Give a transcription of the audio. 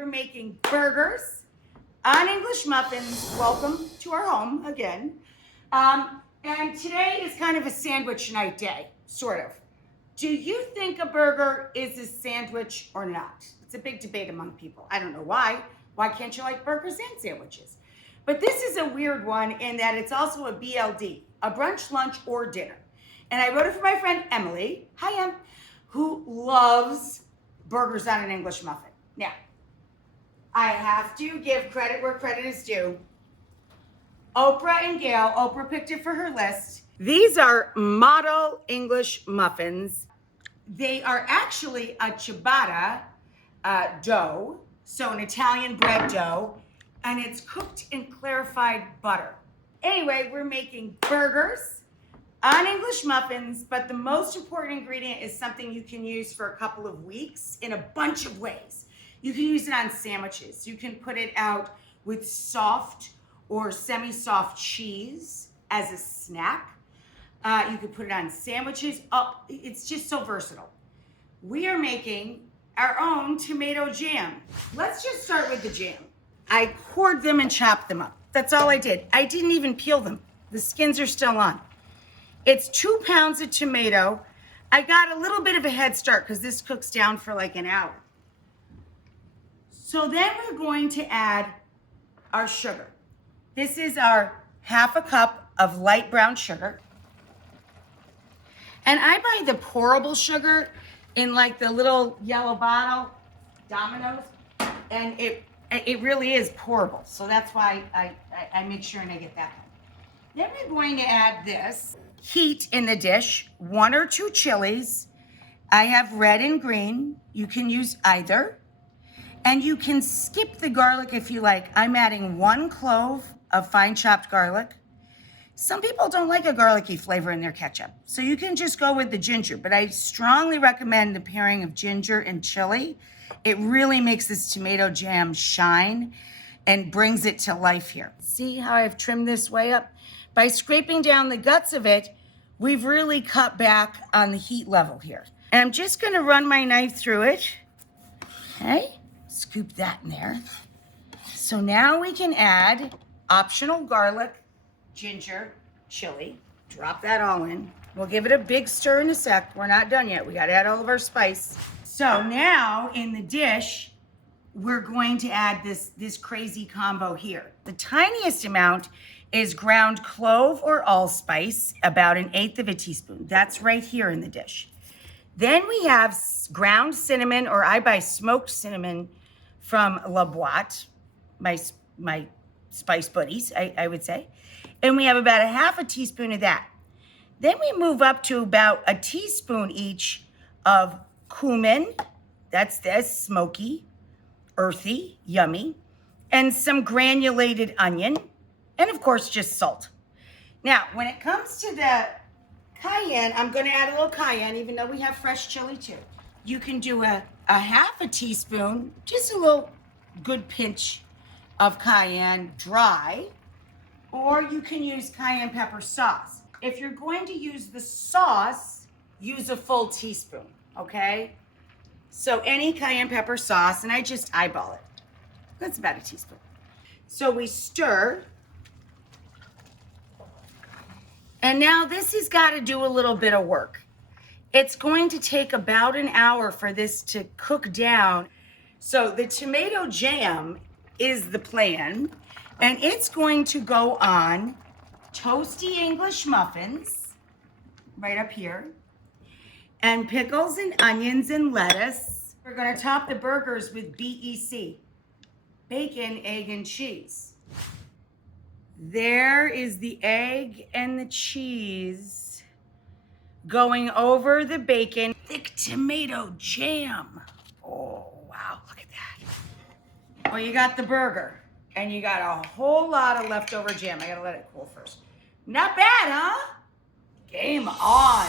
we're making burgers on English muffins. Welcome to our home again. And today is kind of a sandwich night day, sort of. Do you think a burger is a sandwich or not? It's a big debate among people. I don't know why. Why can't you like burgers and sandwiches? But this is a weird one in that it's also a BLD, a brunch, lunch, or dinner. And I wrote it for my friend Emily, hi Em, who loves burgers on an English muffin. Now, I have to give credit where credit is due. Oprah and Gail, Oprah picked it for her list. These are model English muffins. They are actually a ciabatta dough, so an Italian bread dough, and it's cooked in clarified butter. Anyway, we're making burgers on English muffins, but the most important ingredient is something you can use for a couple of weeks in a bunch of ways. You can use it on sandwiches. You can put it out with soft or semi-soft cheese as a snack. You could put it on sandwiches. Oh, it's just so versatile. We are making our own tomato jam. Let's just start with the jam. I cored them and chopped them up. That's all I did. I didn't even peel them. The skins are still on. It's 2 pounds of tomato. I got a little bit of a head start because this cooks down for like an hour. So then we're going to add our sugar. This is our half a cup of light brown sugar. And I buy the pourable sugar in like the little yellow bottle, Domino's, and it really is pourable. So that's why I make sure and I get that one. Then we're going to add this. Heat in the dish, 1 or 2 chilies. I have red and green. You can use either. And you can skip the garlic if you like. I'm adding 1 clove of fine chopped garlic. Some people don't like a garlicky flavor in their ketchup, so you can just go with the ginger, but I strongly recommend the pairing of ginger and chili. It really makes this tomato jam shine and brings it to life here. See how I've trimmed this way up? By scraping down the guts of it, we've really cut back on the heat level here. And I'm just gonna run my knife through it. Okay, scoop that in there. So now we can add optional garlic, ginger, chili. Drop that all in. We'll give it a big stir in a sec. We're not done yet. We gotta add all of our spice. So now in the dish, we're going to add this crazy combo here. The tiniest amount is ground clove or allspice, about 1/8 teaspoon. That's right here in the dish. Then we have ground cinnamon, or I buy smoked cinnamon from La Boite, my spice buddies, I would say. And we have about 1/2 teaspoon of that. Then we move up to about 1 teaspoon each of cumin. That's this, smoky, earthy, yummy. And some granulated onion. And of course, just salt. Now, when it comes to the cayenne, I'm gonna add a little cayenne, even though we have fresh chili too. You can do a 1/2 teaspoon, just a little good pinch of cayenne dry, or you can use cayenne pepper sauce. If you're going to use the sauce, use a full teaspoon, okay? So any cayenne pepper sauce, and I just eyeball it. That's about 1 teaspoon. So we stir. And now this has got to do a little bit of work. It's going to take about an hour for this to cook down. So the tomato jam is the plan, and it's going to go on toasty English muffins, right up here, and pickles and onions and lettuce. We're going to top the burgers with BEC, bacon, egg, and cheese. There is the egg and the cheese going over the bacon. Thick tomato jam. Oh, wow, look at that. Well, you got the burger, and you got a whole lot of leftover jam. I gotta let it cool first. Not bad, huh? Game on.